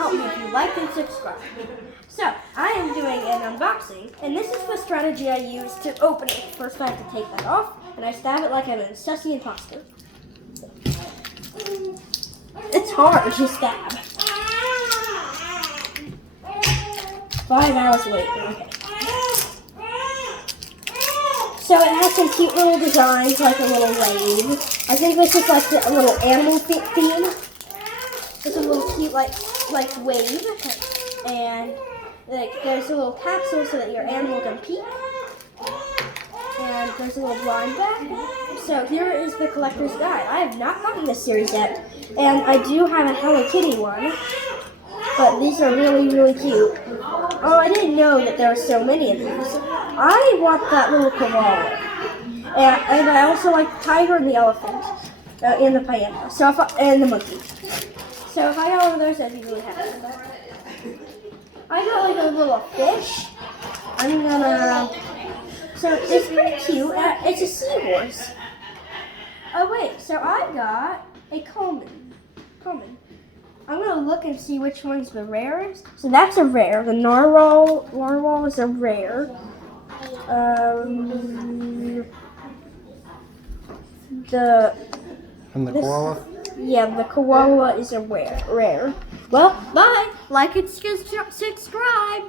help me if you like and subscribe. So, I am doing an unboxing, and this is the strategy I use to open it. First, I have to take that off, and I stab it like I'm an Sussy imposter. It's hard to stab. 5 hours later, okay. So it has some cute little designs, like a little wave. I think this is like a little animal theme. It's a little cute, like wave, and like there's a little capsule so that your animal can peek. And there's a little blind bag. So here is the collector's guide. I have not gotten this series yet, and I do have a Hello Kitty one, but these are really, really cute. Oh, I didn't know that there were so many of these. I want that little koala, and I also like the tiger and the elephant, and the panda. And the monkey. So if I got one of those, I'd be really happy with that. I got like a little fish. I'm gonna. So it's pretty cute. It's a seahorse. Oh wait, so I got a common. I'm gonna look and see which one's the rarest. So that's a rare. The narwhal is a rare. And the koala? Yeah, the koala is a rare. Well, bye. Like and subscribe.